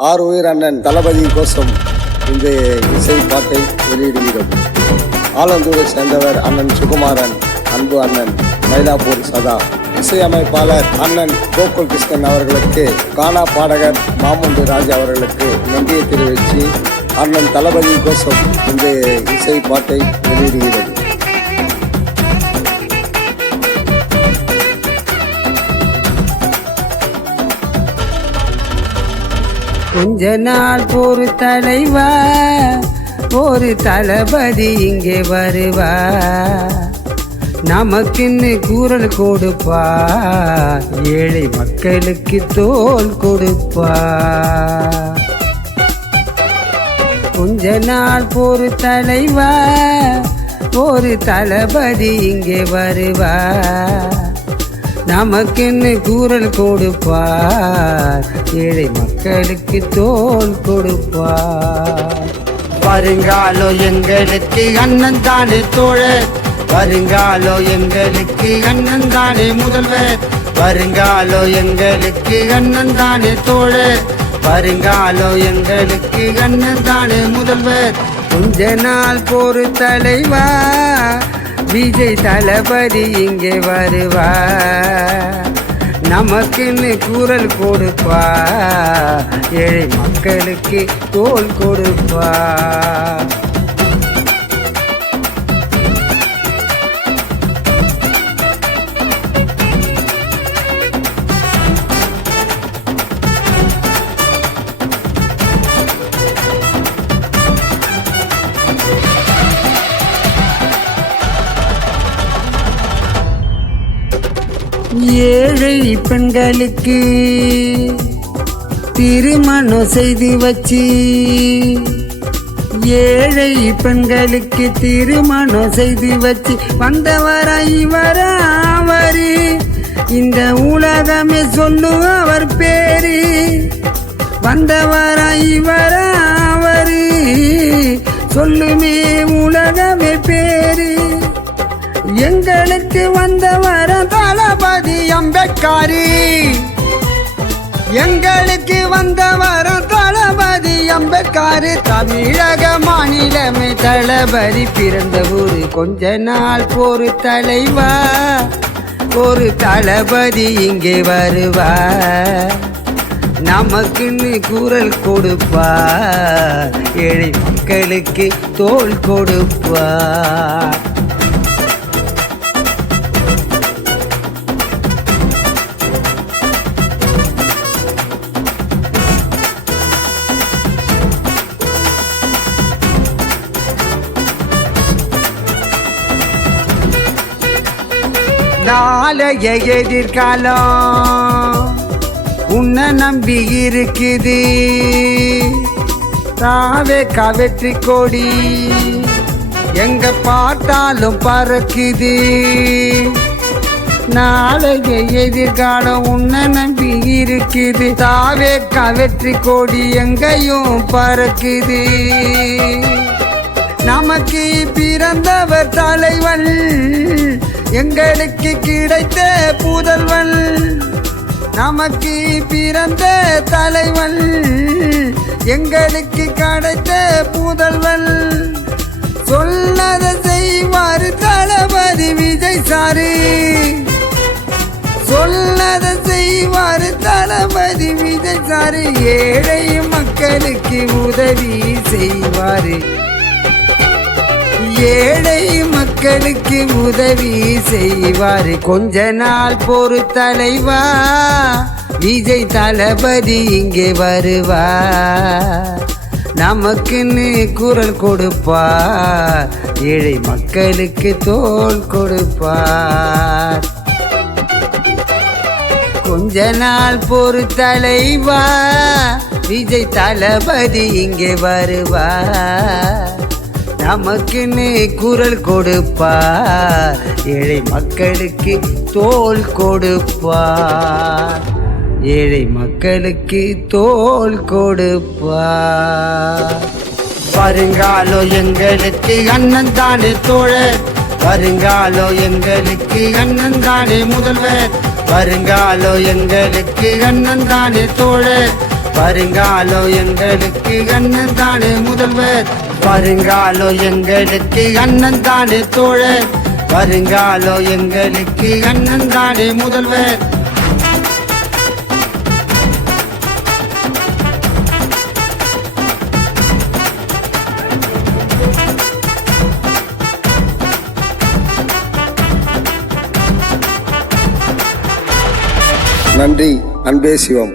ஆருயிர் அண்ணன் தளபதி கோசம் இந்த இசை பாட்டை வெளியிடுகிறது. ஆலந்தூரை சேர்ந்தவர் அண்ணன் சுகுமாரன், அன்பு அண்ணன் மயிலாப்பூர் சதா. இசையமைப்பாளர் அண்ணன் கோகுல் கிருஷ்ணன் அவர்களுக்கு, கானா பாடகர் மாமுண்டு ராஜ் அவர்களுக்கு நன்றியை தெரிவித்து அண்ணன் தளபதி கோசம் இந்த இசை பாட்டை வெளியிடுகிறது. கொஞ்ச நாள் ஒரு தலைவா, ஒரு தளபதி இங்கே வருவா, நமக்குன்னு குரல் கொடுப்பா, ஏழை மக்களுக்கு தோள் கொடுப்பா. கொஞ்ச நாள் ஒரு தலைவா, ஒரு தளபதி இங்கே வருவா, நமக்குன்னு குரல் கொடுப்பார், ஏழை மக்களுக்கு தோள் கொடுப்பார். வருங்காலோ எங்களுக்கு அண்ணன் தானே தோழர், வருங்காலோ எங்களுக்கு அண்ணன் தானே முதல்வர், வருங்காலோ எங்களுக்கு அண்ணன் தானே தோழர், வருங்காலோ எங்களுக்கு அண்ணன் தானே முதல்வர். கொஞ்ச நாள் ஒரு தலைவா, விஜய் தளபதி இங்கே வருவா, நமக்குன்னு குரல் கொடுப்பா, ஏழை மக்களுக்கு தோள் கொடுப்பா. ஏழை பெண்களுக்கு திருமணம் செய்து வச்சு, ஏழை பெண்களுக்கு திருமணம் செய்து வச்சு வந்தவரா இவரா அவரு, இந்த உலகமே சொல்லும் அவர் பேரு, வந்தவரா இவரா அவரு, சொல்லுமே உலகமே பேரு. எங்களுக்கு வந்தவர தளபதி அம்பேத்காரி, எங்களுக்கு வந்தவர தளபதி அம்பேத்காரி, தமிழக மாநிலமே தளபதி பிறந்த ஊரு. கொஞ்ச நாள் ஒரு தலைவா, ஒரு தளபதி இங்கே வருவா, நமக்குன்னு குரல் கொடுப்பா, ஏழை மக்களுக்கு தோள் கொடுப்பா. நாளைய எதிர்காலம் உன்னை நம்பி இருக்குது, தாவே கவெற்றி கொடி எங்க பார்த்தாலும் பறக்குது. நாளைய எதிர்காலம் உன்னை நம்பி இருக்குது, தாவே கவெற்றி கொடி எங்கையும் பறக்குது. நமக்கு பிறந்தவர் தலைவன், எங்களுக்கு கிடைத்த புதல்வன், நமக்கு பிறந்த தலைவன், எங்களுக்கு கிடைத்த புதல்வன். சொன்னதை செய்வாரு தளபதி விஜய் சாரு, சொன்னதை செய்வாரு தளபதி விஜய் சாரு, ஏழை மக்களுக்கு உதவி செய்வாரு, ஏழை மக்களுக்கு உதவி செய்வாரு. கொஞ்ச நாள் ஒரு தலைவா, விஜய் தளபதி இங்கே வருவா, நமக்குன்னு குரல் கொடுப்பார், ஏழை மக்களுக்கு தோள் கொடுப்பார். கொஞ்ச நாள் ஒரு தலைவா, விஜய் தளபதி இங்கே வருவா, நமக்குன்னு குரல் கொடுப்பார், ஏழை மக்களுக்கு தோள் கொடுப்பார், ஏழை மக்களுக்கு தோள் கொடுப்பார். வருங்காலோ எங்களுக்கு அண்ணன் தானே தோழர், வருங்காலோ எங்களுக்கு அண்ணன் தானே முதல்வர், வருங்காலோ எங்களுக்கு அண்ணன் தானே தோழர், வருங்காலம் எங்களுக்கு அண்ணன் தானே முதல்வர், வருங்காலம் எங்களுக்கு அண்ணன் தானே தோழர், வருங்காலம் எங்களுக்கு அண்ணன் தானே முதல்வர். நன்றி. அன்பே சிவம்.